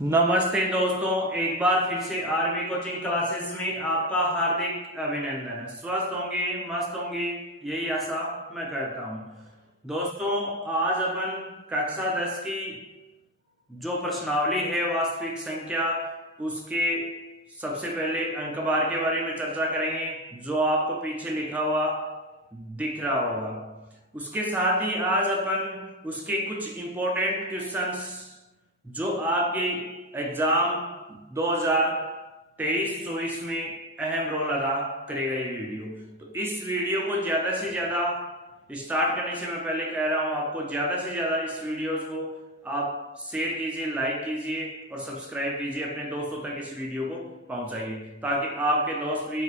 नमस्ते दोस्तों, एक बार फिर से आर्मी कोचिंग क्लासेस में आपका हार्दिक अभिनंदन। स्वस्थ होंगे, मस्त होंगे, यही आशा मैं करता हूं। दोस्तों, आज अपन कक्षा 10 की जो प्रश्नावली है वास्तविक संख्या, उसके सबसे पहले अंक बार के बारे में चर्चा करेंगे, जो आपको पीछे लिखा हुआ दिख रहा होगा। उसके साथ ही आज अपन उसके कुछ इंपॉर्टेंट क्वेश्चंस जो आपके एग्जाम 2023-24 में अहम रोल अदा करेगा ये वीडियो। तो इस वीडियो को ज्यादा से ज्यादा स्टार्ट करने से मैं पहले कह रहा हूं, आपको ज्यादा से ज्यादा इस वीडियो को आप शेयर कीजिए, लाइक कीजिए और सब्सक्राइब कीजिए, अपने दोस्तों तक इस वीडियो को पहुंचाइए ताकि आपके दोस्त भी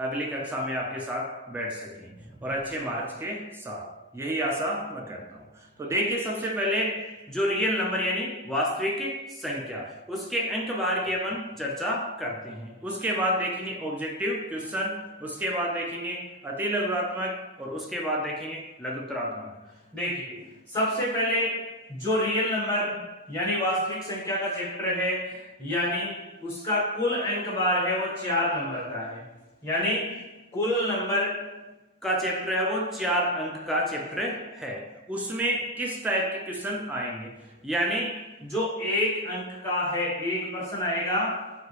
अगली कक्षा में आपके साथ बैठ सकें और अच्छे मार्क्स के साथ, यही आशा मैं करता हूं। तो देखिए, सबसे पहले जो रियल नंबर यानी वास्तविक संख्या, उसके अंक बार की अपन चर्चा करते हैं। उसके बाद देखेंगे ऑब्जेक्टिव क्वेश्चन, उसके बाद देखेंगे अति लघुत्तरात्मक और उसके बाद देखेंगे लघुत्तरात्मक। देखिए, सबसे पहले जो रियल नंबर यानी वास्तविक संख्या का चैप्टर है, यानी उसका कुल अंक बार है वो 4 नंबर का है। यानी कुल नंबर का चैप्टर है वो 4 अंक का चैप्टर है। उसमें किस टाइप के क्वेश्चन आएंगे, यानी जो 1 अंक का है, 1 प्रश्न आएगा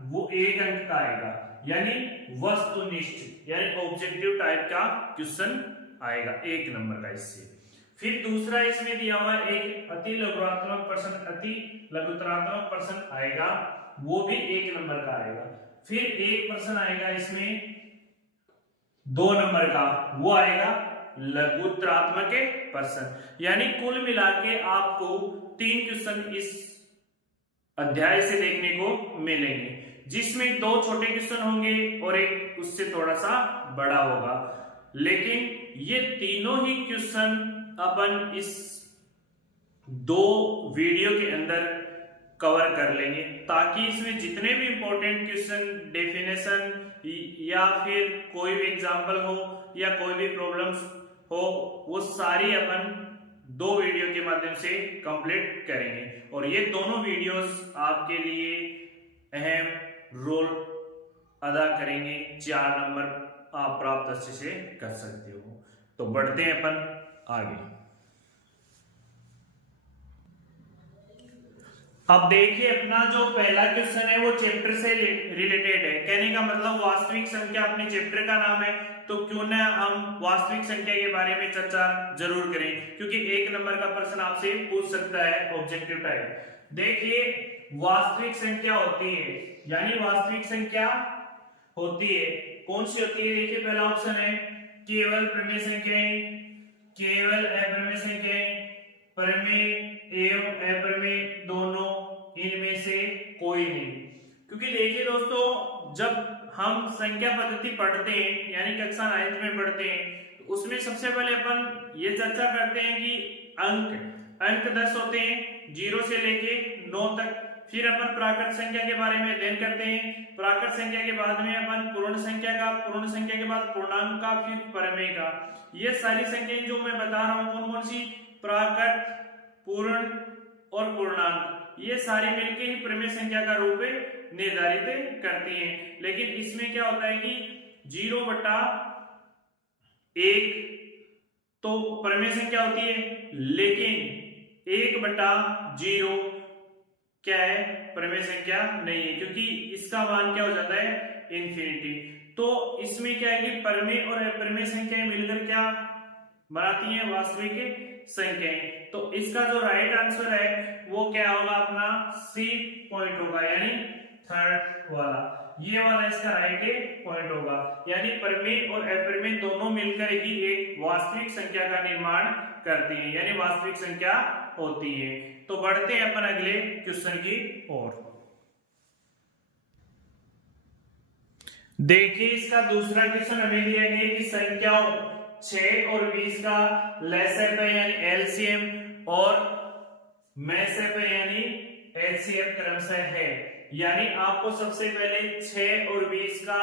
वो 1 अंक का आएगा, यानी वस्तुनिष्ठ यानी ऑब्जेक्टिव टाइप का क्वेश्चन आएगा 1 नंबर का इससे। फिर दूसरा इसमें दिया हुआ एक अति लघुत्तरात्मक प्रश्न, अति लघुत्तरात्मक प्रश्न आएगा, वो भी 1 नंबर का आएगा। फिर एक प्रश्न आएगा इसमें 2 नंबर का, वो आएगा लघुत्तरात्मक प्रश्न। यानी कुल मिला के आपको 3 क्वेश्चन इस अध्याय से देखने को मिलेंगे, जिसमें 2 छोटे क्वेश्चन होंगे और एक उससे थोड़ा सा बड़ा होगा। लेकिन ये तीनों ही क्वेश्चन अपन इस 2 वीडियो के अंदर कवर कर लेंगे, ताकि इसमें जितने भी इंपॉर्टेंट क्वेश्चन, डेफिनेशन या फिर कोई भी एग्जांपल हो या कोई भी प्रॉब्लम्स हो, वो सारी अपन 2 वीडियो के माध्यम से कंप्लीट करेंगे। और ये दोनों वीडियोस आपके लिए अहम रोल अदा करेंगे, 4 नंबर आप प्राप्त अच्छे से कर सकते हो। तो बढ़ते हैं अपन आगे। अब देखिए, अपना जो पहला क्वेश्चन है वो चैप्टर से रिलेटेड है। कहने का मतलब वास्तविक संख्या अपने चैप्टर का नाम है, तो क्यों ना हम वास्तविक संख्या के बारे में चर्चा जरूर करें, क्योंकि 1 नंबर का प्रश्न आपसे पूछ सकता है ऑब्जेक्टिव टाइप। देखिए, वास्तविक संख्या होती है, यानी वास्तविक संख्या होती है, कौन सी होती है? देखिए, पहला ऑप्शन है केवल प्रमेय संख्याएं, केवल अप्रमेय संख्याएं, प्रमेय एवं अप्रमेय दोनों, इनमें से कोई नहीं। क्योंकि देखिए दोस्तों, जब हम संख्या पद्धति पढ़ते हैं यानी कक्षा 9 में पढ़ते हैं, तो उसमें सबसे पहले अपन ये चर्चा करते हैं कि अंक 10 होते हैं, 0 से लेके 9 तक। फिर अपन प्राकृत संख्या के बारे में अध्ययन करते हैं। प्राकृत संख्या के बाद में अपन पूर्ण संख्या का, पूर्ण संख्या के बाद पूर्णांक का, फिर प्रमेय का। ये सारी संख्याएं जो मैं बता रहा हूं कौन कौन सी, प्राकृत, पूर्ण और पूर्णांक, ये सारी मिलके ही प्रमेय संख्या का रूप निर्धारित करती हैं। लेकिन इसमें क्या होता है कि 0/1 तो प्रमेय संख्या होती है, लेकिन 1/0 क्या है? प्रमेय संख्या नहीं है, क्योंकि इसका मान क्या हो जाता है? इंफिनिटी। तो इसमें क्या है कि प्रमेय और अप्रमेय संख्याएं मिलकर क्या बनाती हैं? वास्तविक संख्याएं। तो इसका जो राइट आंसर है वो क्या होगा? अपना सी पॉइंट होगा, यानी थर्ड वाला, ये वाला इसका राइट पॉइंट होगा। यानी प्रमेय और अप्रमेय दोनों मिलकर ही एक वास्तविक संख्या का निर्माण करती हैं, यानी वास्तविक संख्या होती है। तो बढ़ते हैं अपन अगले क्वेश्चन की ओर। देखिए, इसका दूसरा क्वेश्चन हमें दिया गया कि संख्याओं 6 और 20 का लसअ यानी एलसीएम और मसअ यानी एचसीएफ क्रमशः है। यानी आपको सबसे पहले 6 और 20 का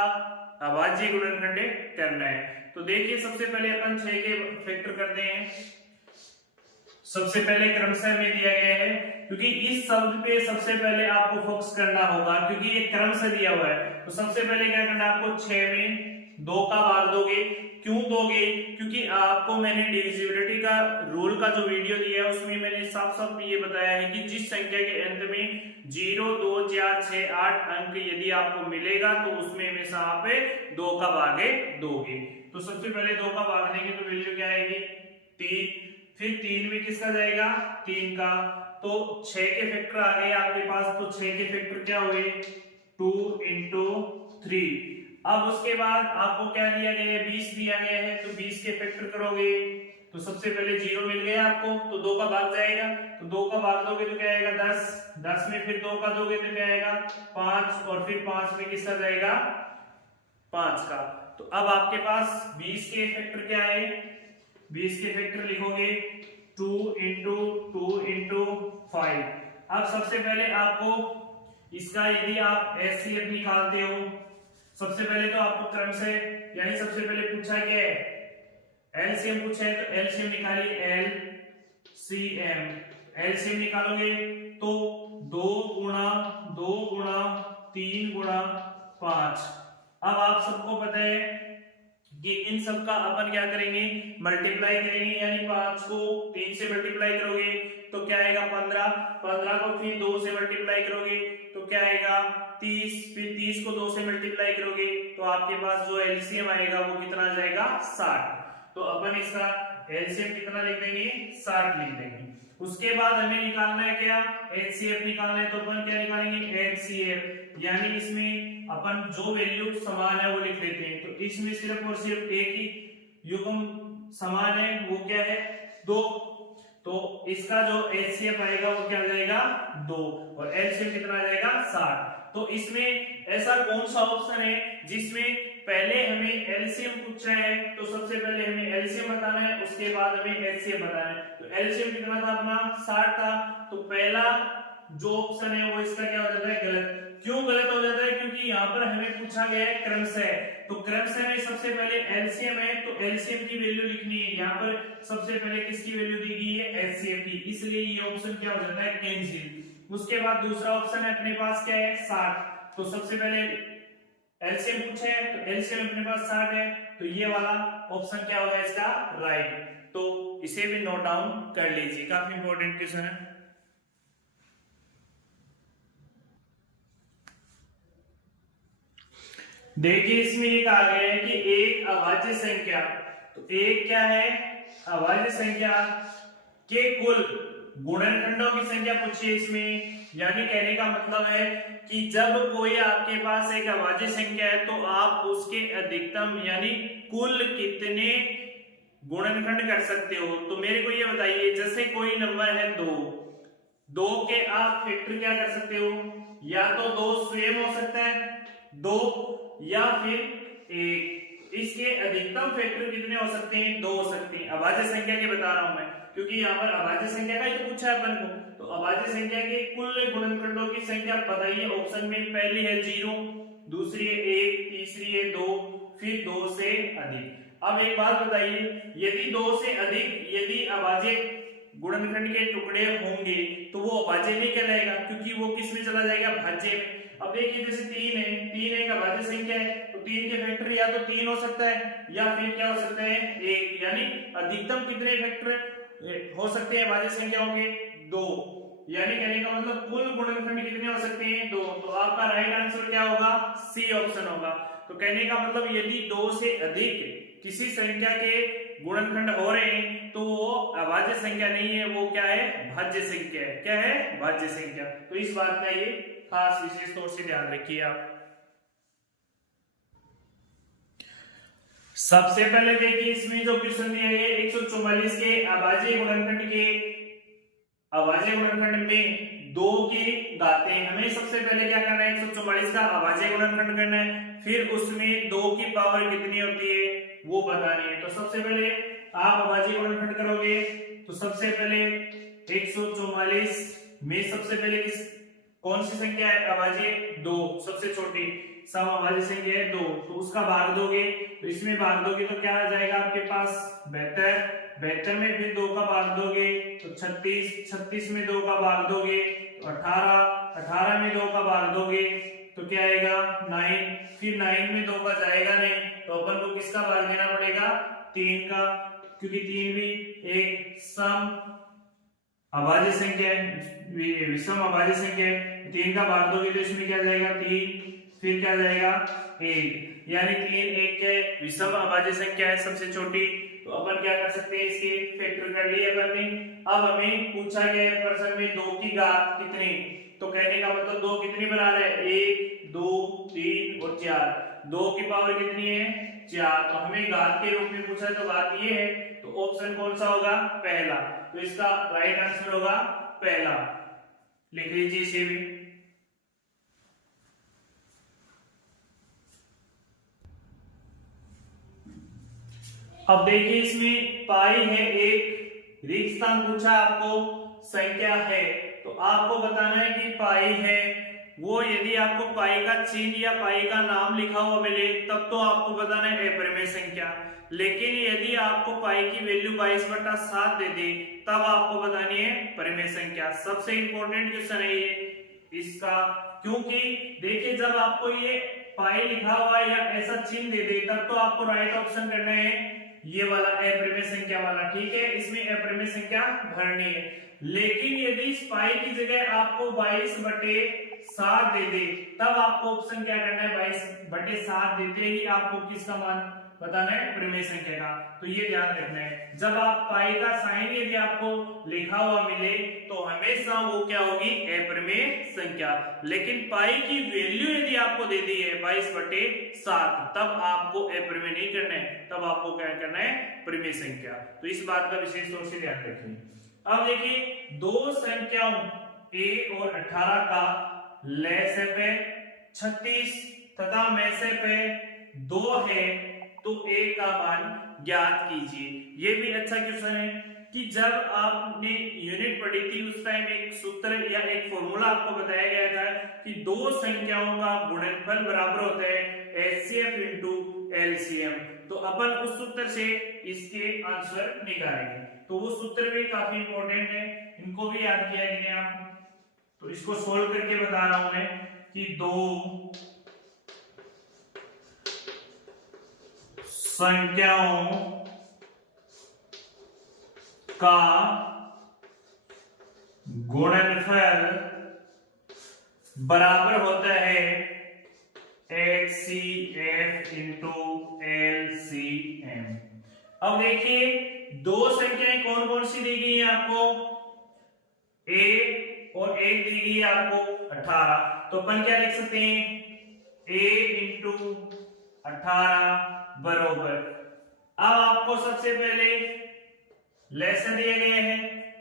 अभाज्य गुणनखंड करना है। तो देखिए, सबसे पहले अपन 6 के फैक्टर करते हैं। सबसे पहले क्रमशः में दिया गया है, क्योंकि इस शब्द पे सबसे पहले आपको फोकस करना होगा, क्योंकि ये क्रमशः दिया हुआ है। तो सबसे पहले क्या करना है आपको, 6 में 2 का भाग दोगे। क्यों दोगे, क्योंकि आपको मैंने डिविजिबिलिटी का रूल का जो वीडियो दिया है उसमें मैंने साफ साफ ये बताया है कि जिस संख्या के अंत में 0, 2, 4, 6, 8 अंक यदि आपको मिलेगा तो उसमें हमेशा आप 2 का भाग दोगे। तो सबसे पहले 2 का भाग देंगे तो वैल्यू क्या आएगी, 3। फिर 3 में किसका जाएगा, 3 का। तो 6 के फैक्टर आ गए आपके पास, तो 6 के फैक्टर क्या हुए, 2 into 3। अब उसके बाद आपको क्या दिया गया है, 20 दिया गया है, तो 20 के फैक्टर करोगे तो सबसे पहले 0 मिल गया आपको, तो 2 का भाग जाएगा। तो 2 का भाग दोगे तो क्या आएगा, 10। 10 में फिर 2 का दोगे तो क्या आएगा, 5। और फिर 5 में किसका जाएगा, 5 का। तो अब आपके पास 20 के फैक्टर क्या है, 20 के फैक्टर लिखोगे 2 into 2 into 5। अब सबसे पहले आपको इसका यदि आप एचसीएफ निकालते हो, सबसे पहले तो आपको क्रम से, यानी सबसे पहले पूछा क्या है, एलसीएम पूछा है, तो एलसीएम निकालिए, एलसीएम। एलसीएम निकालोगे तो 2 गुणा 2 गुणा 3 गुणा 5। अब आप सबको पता है कि इन सब का अपन क्या करेंगे, मल्टीप्लाई करेंगे, यानी 5 को 3 से मल्टीप्लाई करोगे तो क्या आएगा, 15। 15 को फिर 2 से मल्टीप्लाई करोगे तो क्या आएगा, 30। फिर 30 को 2 से मल्टीप्लाई करोगे तो आपके पास जो एलसीएम आएगा वो कितना आ जाएगा, 60। तो अपन इसका एलसीएम कितना लिख देंगे, 60 लिख देंगे। उसके बाद हमें निकालना है क्या, एचसीएफ निकालना है, तो अपन क्या निकालेंगे, एचसीएफ, यानी इसमें अपन जो वैल्यू समान है वो लिख लेते हैं। तो इसमें सिर्फ और सिर्फ एक ही युग्म समान है, वो क्या है, 2। तो इसका जो एचसीएफ आएगा वो क्या आ जाएगा, 2, और एलसीएम कितना आ जाएगा, 60। तो इसमें ऐसा कौन सा ऑप्शन है जिसमें पहले हमें एलसीएम पूछा है, तो सबसे पहले हमें एलसीएम बताना है, उसके बाद हमें एचसीएफ बताना है। तो एलसीएम कितना था अपना, 60 था। तो पहला जो ऑप्शन है वो इसका क्या हो जाता है, गलत। क्यों गलत हो जाता है, क्योंकि यहाँ पर हमें पूछा गया है क्रमशः, तो क्रमशः में सबसे पहले एलसीएम है, तो एलसीएम की वैल्यू लिखनी है। यहाँ पर सबसे पहले किसकी वैल्यू दी गई है, एचसीएफ की, इसलिए ये ऑप्शन क्या हो जाता है, कैंसिल। उसके बाद दूसरा ऑप्शन है अपने पास क्या है, 60। तो सबसे पहले एलसीएम पूछे है, तो एलसीएम अपने पास 60 है, तो ये वाला ऑप्शन क्या होगा इसका, राइट। तो इसे भी नोट डाउन कर लीजिए, काफी इंपॉर्टेंट क्वेश्चन है। देखिए इसमें एक आ गया है कि एक अभाज्य संख्या, तो एक क्या है, अभाज्य संख्या के कुल गुणनखंडों की संख्या पूछी है इसमें। यानी कहने का मतलब है कि जब कोई आपके पास एक अभाज्य संख्या है तो आप उसके अधिकतम यानी कुल कितने गुणनखंड कर सकते हो। तो मेरे को ये बताइए, जैसे कोई नंबर है 2 के आप फैक्टर क्या कर सकते हो, या तो 2 स्वयं हो सकता है 2, या फिर 1। इसके अधिकतम फैक्टर कितने हो सकते हैं, 2 हो सकते हैं। अभाज्य संख्या के बता रहा हूं मैं, क्योंकि यहाँ पर अभाज्य संख्या का ही तो पूछा है अपन को। तो अभाज्य संख्या के कुल गुणनखंडों की संख्या बताइए। ऑप्शन में पहली है 0, दूसरी है 1, तीसरी है 2, फिर 2 से अधिक। अब एक बात बताइए, यदि 2 से अधिक यदि अभाज्य गुणनखंड के टुकड़े होंगे तो वो अभाज्य नहीं कहलाएगा, क्योंकि वो किस में चला जाएगा, भाज्य में। अब देखिए जैसे 3 है, 3 एक अभाज्य संख्या है, तो 3 के फैक्टर या तो 3 हो सकता है या फिर क्या हो सकता है, 1। यानी अधिकतम कितने फैक्टर हो सकते हैं अभाज्य संख्याओं के, 2। यानी कहने का मतलब कुल गुणनखंड कितने हो सकते हैं, 2। तो आपका राइट आंसर क्या होगा, सी ऑप्शन होगा। तो कहने का मतलब यदि 2 से अधिक किसी संख्या के गुणनखंड हो रहे हैं तो वो अभाज्य संख्या नहीं है, वो क्या है, भाज्य संख्या है। क्या है, भाज्य संख्या। तो इस बात का ये खास विशेष तौर से ध्यान रखिए आप। सबसे पहले देखिए इसमें जो क्वेश्चन दिया है 144 के अभाज्य गुणनखंड में 2 की घातें, हमें सबसे पहले क्या करना है, 144 का अभाज्य गुणनखंड करना है, फिर उसमें 2 की पावर कितनी होती है वो बतानी है। तो सबसे पहले आप अभाज्य गुणनखंड करोगे, तो सबसे पहले 144 में सबसे पहले कौन सी संख्या है, अभाज्य 2, सबसे छोटी सम अभाज्य संख्या है 2, तो उसका भाग दोगे, तो इसमें भाग दोगे तो क्या आ जाएगा आपके पास, 72। 72 में फिर 2 का भाग दोगे तो 36, 36 में 2 का भाग दोगे तो 18, 18 में 2 का भाग दोगे तो क्या आएगा 9, फिर 9 में 2 का जाएगा नहीं तो अपन को किसका भाग देना पड़ेगा 3 का, क्योंकि 3 भी एक सम अभाज्य संख्या है, विषम अभाज्य संख्या है। 3 का भाग दोगे तो इसमें क्या जाएगा 3, फिर क्या जाएगा 1, यानी 3 1 के विषम अभाज्य संख्या है सबसे छोटी। तो अपन क्या कर सकते हैं इसके फैक्टर कर लिए अपन ने। अब हमें पूछा गया है प्रश्न में 2 की घात कितनी, तो कहने का मतलब 2 कितनी बना रहे हैं 1 2 3 और 4, 2 की पावर कितनी है 4, तो हमें घात के रूप में पूछा तो घात ये है, तो ऑप्शन कौन सा होगा पहला, तो इसका राइट आंसर होगा पहला, लिख लीजिए इसे भी। अब देखिए इसमें पाई है एक, रिक्त स्थान पूछा आपको, संख्या है, तो आपको बताना है कि पाई है वो, यदि आपको पाई का चिन्ह या पाई का नाम लिखा हुआ मिले तब तो आपको बताना है अपरिमेय संख्या, लेकिन यदि आपको पाई की वैल्यू 22/7 दे दे तब आपको बतानी है परिमेय संख्या। सबसे इंपॉर्टेंट क्वेश्चन है ये इसका, क्योंकि देखिए जब आपको ये पाई लिखा हुआ है या ऐसा चिन्ह दे दे तब तो आपको राइट ऑप्शन करना है ये वाला अपरिमेय संख्या वाला, ठीक है, इसमें अपरिमेय संख्या भरनी है। लेकिन यदि इस पाई की जगह आपको 22/7 दे दे तब आपको ऑप्शन क्या करना है 22/7 देते ही आपको किसका मान बताना है परिमेय संख्या का, तो ये ध्यान रखना है। जब आप पाई का साइन यदि आपको लिखा हुआ मिले तो हमेशा वो क्या होगी अपरिमेय संख्या, लेकिन पाई की वैल्यू यदि आपको दे दी है 22/7 तब आपको अपरिमेय नहीं करना है, तब आपको क्या करना है परिमेय संख्या। तो इस बात का विशेष तौर से ध्यान रखिए। अब देखिए दो संख्याओं a और 18 का लैसे पे 36 तथा मैसे पे 2 है तो a का मान ज्ञात कीजिए। ये भी अच्छा क्वेश्चन है कि जब आपने यूनिट पढ़ी थी उस टाइम एक सूत्र या एक फॉर्मूला आपको बताया गया था कि दो संख्याओं का गुणनफल बराबर होता है HCF इंटू LCM, तो अपन उस सूत्र से इसके आंसर निकालेंगे। तो वो सूत्र भी काफी इंपॉर्टेंट है, इनको भी याद किया गया आप। तो इसको सोल्व करके बता रहा हूं मैं कि दो संख्याओं का गुणनफल बराबर होता है HCF इंटू LCM। अब देखिए दो संख्याएं कौन कौन सी दी गई है आपको, a और एक दी गई है आपको 18, तो अपन क्या लिख सकते हैं a इंटू 18 बरोबर। अब आपको सबसे पहले लेसन दिए गए हैं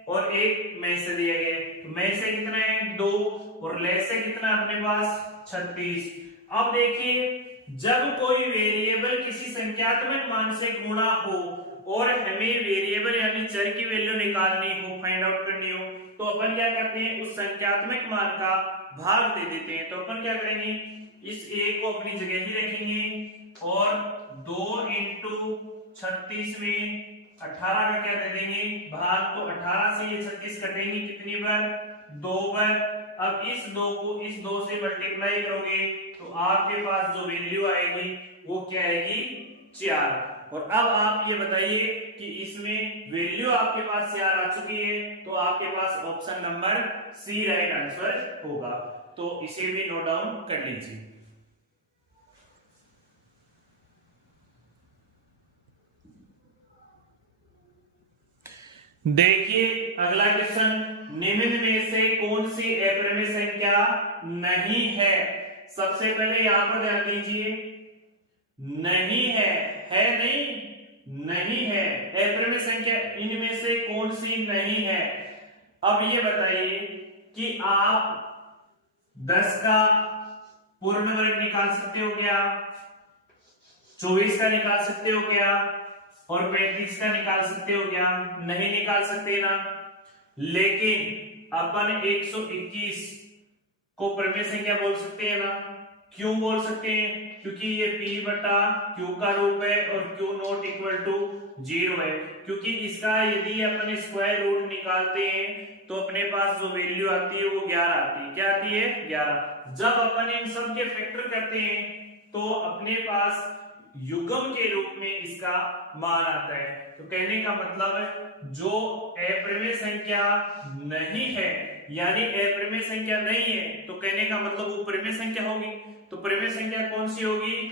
और एक में से दिए गए, तो में से कितना है 2 और ले से कितना अपने पास 36। अब देखिए जब कोई वेरिएबल किसी संख्यात्मक मान से गुणा हो और हमें वेरिएबल यानी चर की वैल्यू निकालनी हो, फाइंड आउट करनी हो, तो अपन क्या करते हैं उस संख्यात्मक मान का भाग दे देते हैं। तो अपन क्या करेंगे इस a को अपनी जगह ही रखेंगे और 2 इंटू 36 में 18 का क्या दे देंगे भाग, तो 18 से ये 36 कटेंगे कितनी बार 2 बार। अब इस 2 को इस 2 से मल्टीप्लाई करोगे तो आपके पास जो वैल्यू आएगी वो क्या आएगी 4। और अब आप ये बताइए कि इसमें वैल्यू आपके पास 4 आ चुकी है, तो आपके पास option number C right answer होगा। तो इसे भी नोट डाउन कर लीजिए। देखिए अगला क्वेश्चन, निम्न में से कौन सी अपरिमेय संख्या नहीं है। सबसे पहले यहां पर ध्यान दीजिए, नहीं है नहीं है अपरिमेय संख्या, इनमें से कौन सी नहीं है। अब ये बताइए कि आप 10 का पूर्ण वर्ग निकाल सकते हो क्या, 24 का निकाल सकते हो क्या और 35 का निकाल सकते हो क्या, नहीं निकाल सकते ना। लेकिन अपन 121 को परिमेय संख्या बोल सकते हैं ना, क्यों बोल सकते हैं? क्योंकि ये p बटा q का रूप है और q नॉट इक्वल टू 0 है। क्योंकि इसका यदि अपन स्क्वायर रूट निकालते हैं तो अपने पास जो वैल्यू आती है वो 11 आती है। क्या आती है? 11। जब अपन इन सब के फैक्टर करते हैं तो अपने पास युग्म के रूप में इसका मान आता है। तो कहने का मतलब है जो अप्रिमेय संख्या नहीं है, यानी अप्रिमेय संख्या नहीं है, तो कहने का मतलब वो परिमेय संख्या होगी। तो परिमेय संख्या कौन सी होगी?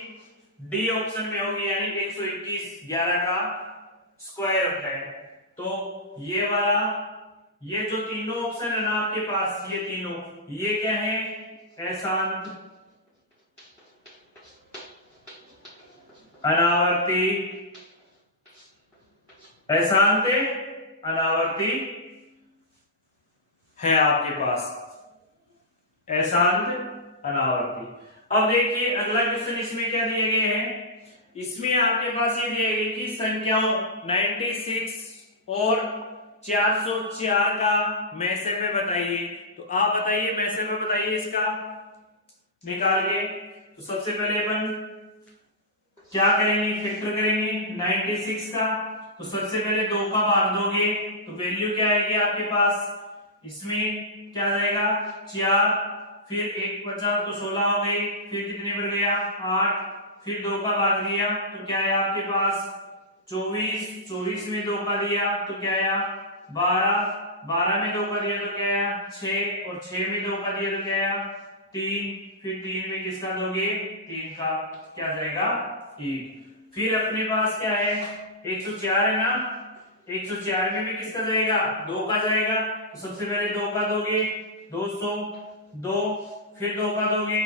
डी ऑप्शन में होगी, यानी 121 11 का स्क्वायर होता है। तो ये वाला, ये जो तीनों ऑप्शन है ना आपके पास, ये तीनों, ये क्या है? अशांत, अनावर्ती, अशांत, अनावर्ती है आपके पास, अशांत, अनावर्ती। अब देखिए अगला क्वेश्चन इसमें क्या दिए गए हैं? इसमें आपके पास ये दिया गया कि संख्याओं 96 और 404 का मैसेज बताइए। तो आप बताइए, मैसेज बताइए इसका निकाल के। तो सबसे पहले अपन क्या करेंगे? फैक्टर करेंगे 96 का। तो सबसे पहले 2 का भाग दोगे तो वैल्यू क्या आएगी आपके पास? इसमें क्या जाएगा? 4, फिर 1 बचा तो 16 हो गए, फिर कितने बढ़ गया? 8, फिर 2 का भाग दिया तो क्या है आपके पास? 24, 24 में 2 का दिया तो क्या आया? 12, 12 में 2 का दिया तो क्या आया? 6, और 6 में 2 का दिया तो क्या आया? 3, फिर 3 में किसका दोगे? 3 का, क्या जाएगा? 1। फिर अपने पास क्या है? 104 है ना, 104 में भी किसका जाएगा? 2 का जाएगा। तो सबसे पहले 2 का दोगे 200, 2, फिर 2 का दोगे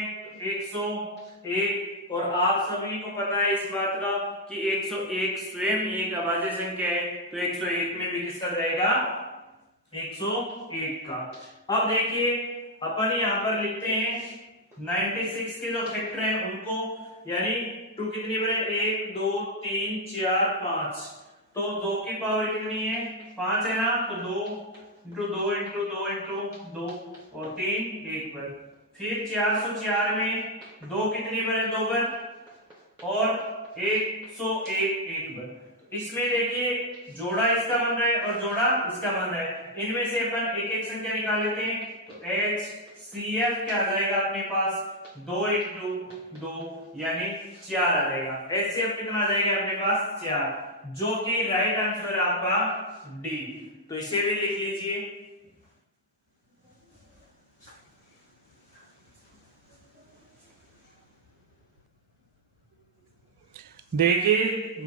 101। और आप सभी को पता है इस बात का कि 101 स्वयं एक अभाज्य संख्या है, तो 101 में भी किसका जाएगा? 101 का। अब देखिए अपन यहाँ पर लिखते हैं 96 के जो फैक्टर हैं उनको, यानी 2 कितनी बार है? 1 2 3 4 5। तो 2 की पावर कितनी है? 5 है ना, तो 2 इंटू 2 इंटू 2 इंटू 2 और 3 1 बार। फिर 404 में 2 कितनी बार है? 2 बार, और 101 1 बार। इसमें देखिए जोड़ा इसका बन रहा है और जोड़ा इसका बन रहा है। इनमें से अपन एक एक संख्या निकाल लेते हैं। तो HCF क्या आ जाएगा अपने पास? 2 इंटू 2 यानी 4 आ जाएगा। HCF कितना आ जाएगा अपने पास? 4, जो कि राइट आंसर है आपका डी। तो इसे भी लिख लीजिए। देखिए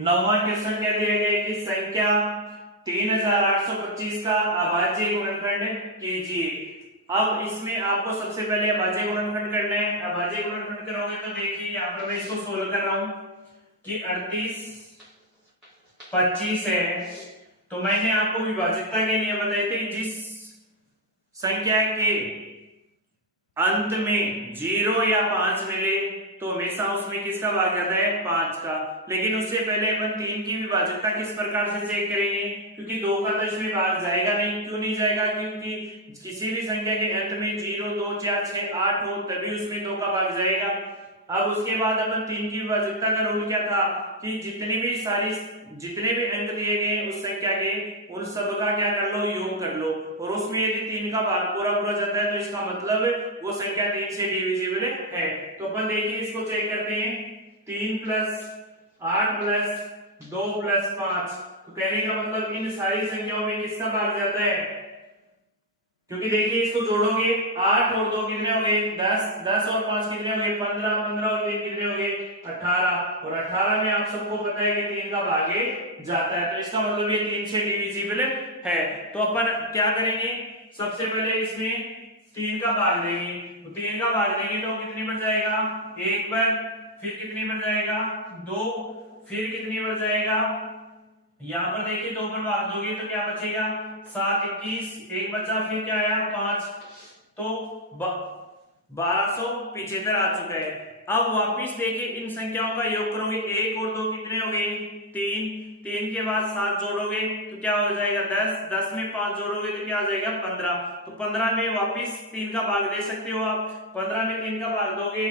9वां क्वेश्चन क्या दिया गया है कि संख्या 3825 का अभाज्य गुणनखंड कीजिए। अब इसमें आपको सबसे पहले अभाज्य गुणनखंड करना है। अभाज्य गुणनखंड करोगे तो देखिए यहाँ पर मैं इसको सोल्व कर रहा हूं कि 38 25 है। तो मैंने आपको विभाज्यता के लिए बताए थे, जिस संख्या के अंत में 0 या 5 मिले तो हमेशा उसमें किसका भाग जाता है? 5 का। लेकिन उससे पहले अपन 3 की विभाज्यता किस प्रकार से चेक करेंगे? क्योंकि 2 का तो इसमें भाग जाएगा नहीं। क्यों नहीं जाएगा? क्योंकि किसी भी संख्या के अंत में 0 2 4 6 8 हो तभी उसमें 2 का भाग जाएगा। अब उसके बाद अपन 3 की विभाज्यता का रूल क्या था कि जितने भी अंक दिए गए उस संख्या के, उन सब का क्या कर लो? योग कर लो। और उसमें यदि 3 का भाग पूरा पूरा जाता है तो इसका मतलब वो संख्या 3 से डिविजिबल है। तो अपन देखिए इसको चेक करते हैं। 3 प्लस 8 प्लस 2 प्लस 5। तो कहने का मतलब इन सारी संख्याओं में किसका भाग जाता है? क्योंकि देखिए इसको जोड़ोगे 8 और 2 कितने हो गए? 10, 10 और 5 कितने हो गए? 15, 15 और 3 कितने हो गए? 18। और 18 में आप सबको पता है कि 3 का भागे जाता है, तो इसका मतलब ये 3 से डिविजिबल है। तो अपन क्या करेंगे? सबसे पहले इसमें 3 का भाग देंगे। तो 3 का भाग देंगे तो कितनी बढ़ जाएगा? 1 बार, फिर कितनी बढ़ जाएगा? 2, फिर कितनी बढ़ जाएगा? यहाँ पर देखिए 2 पर भाग दोगे तो क्या बचेगा? 7 21, 1 बचा, फिर क्या आया? 5। तो 1275 आ चुका है। अब वापिस देखिए इन संख्याओं का योग करोगे, 1 और 2 कितने हो गए? 3, 3 के बाद 7 जोड़ोगे तो क्या हो जाएगा? 10, 10 में 5 जोड़ोगे तो क्या आ जाएगा? 15। तो 15 में वापिस 3 का भाग दे सकते हो आप। 15 में 3 का भाग दोगे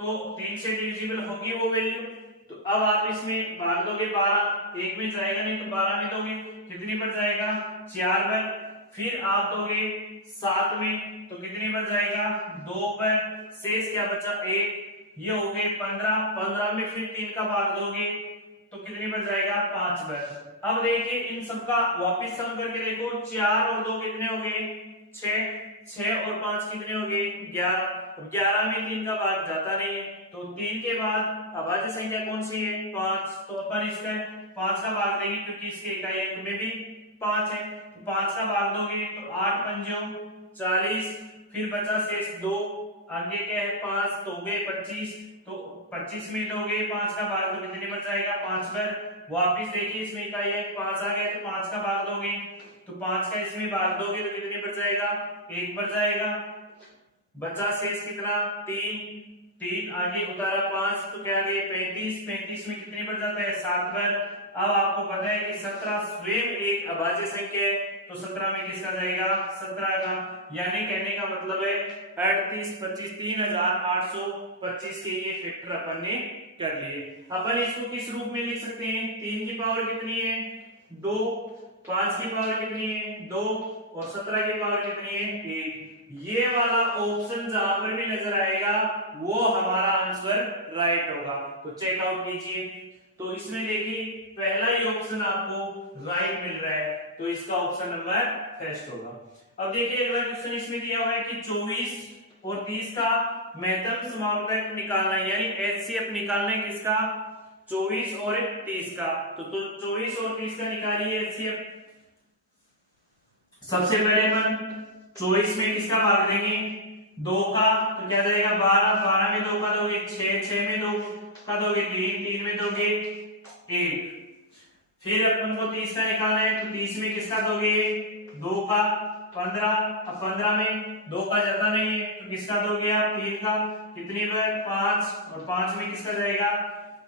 तो 3 से डिविजिबल होगी वो वैल्यू। तो अब आप इसमें भाग दोगे 12, एक में जाएगा नहीं तो 12 में दोगे, कितनी पर जाएगा 4 पर। फिर आप दोगे 7 में तो कितनी पर जाएगा 2 पर, शेष क्या बचा 1, ये हो गए 15, 15 में फिर 3 का भाग दोगे तो कितनी पर जाएगा 5 पर। अब देखिए इन सबका वापस सम करके देखो, 4 और 2 कितने हो गए 6, 6 और 5 कितने हो गए 11। 11 में 3 का भाग जाता नहीं है तो 3 के बाद अभाज्य संख्या कौन सी है 5, तो अपन इसका 5 का भाग देंगे क्योंकि इसके इकाई अंक में भी 5 है। तो 5 का भाग दोगे तो 8 पंजों 40, फिर बचा शेष 2, आगे क्या है 5 तो हो गए 25, तो 25 में दोगे 5 का भाग तो कितने पर जाएगा 5 पर। वापिस देखिए इसमें इकाई अंक 5 आ गया तो 5 का भाग दोगे तो 5 का इसमें भाग दोगे तो कितने पर जाएगा 1 पर जाएगा। बचा शेष कितना 3, 3 आगे उतारा 5 तो क्या गए 35, 35 में कितने पर जाता है 7 पर। अब आपको पता है कि 17 स्वयं एक अभाज्य संख्या है तो 17 में किसका जाएगा 17 का, यानी कहने का मतलब है 38, 25, 3825 के ये फैक्टर अपन ने कर लिए। अपन इसको किस रूप में लिख सकते हैं, 3 की पावर कितनी है 2, 5 की पावर कितनी है 2 और 17 की पावर कितनी है 1। ये वाला ऑप्शन जहां पर भी नजर आएगा वो हमारा आंसर राइट होगा, तो चेकआउट कीजिए। तो इसमें देखिए पहला ही ऑप्शन आपको राइट मिल रहा है तो इसका ऑप्शन नंबर फर्स्ट होगा। अब देखिए अगला क्वेश्चन इसमें दिया हुआ है कि 24 और 30 का महत्तम समावर्तक निकालना है, यानी एचसीएफ निकालना है किसका 24 और 30 का। तो 24 और 30 का निकालिए एचसीएफ। सबसे पहले अपन 24 में किसका भाग देंगे 2 का, तो क्या जाएगा 12, 12 में 2 का दोगे 6, 6 में 2 का दोगे 3, 3 में दोगे 1। फिर अपन को 30 का निकालना है तो 30 में किसका दोगे 2 का 15, अब 15 में 2 का जाता नहीं है तो किसका दोगे आप 3 का, कितनी पर 5, और 5 में किसका जाएगा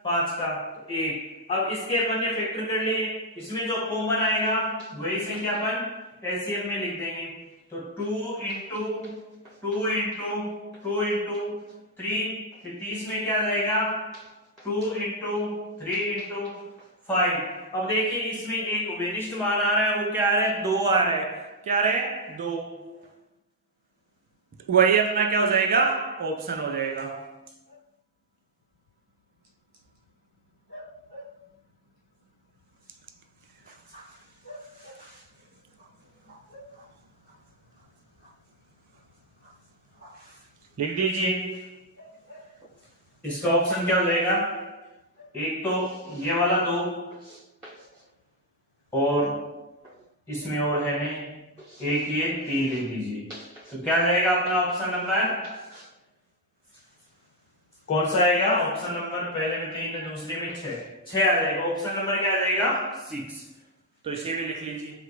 5 का 1। अब इसके अपन ने फैक्टर कर लिए, इसमें जो कॉमन आएगा वही संख्या अपन एलसीएम में लिख देंगे। तो 2 इंटू 2 इंटू 2 इंटू 3, फिर 30 में क्या जाएगा 2 इंटू 3 इंटू 5। अब देखिए इसमें एक वेरिस्ट मान आ रहा है, वो क्या आ रहा है 2 आ रहा है, क्या आ रहा है 2, वही अपना क्या हो जाएगा ऑप्शन हो जाएगा। लिख दीजिए इसका ऑप्शन क्या हो जाएगा, एक तो ये वाला 2 और इसमें और है नहीं एक, ये 3 लिख दीजिए। तो क्या जाएगा अपना ऑप्शन नंबर कौन सा आएगा, ऑप्शन नंबर पहले में 3 दूसरे में 6 आ जाएगा। ऑप्शन नंबर क्या आ जाएगा 6। तो इसे भी लिख लीजिए।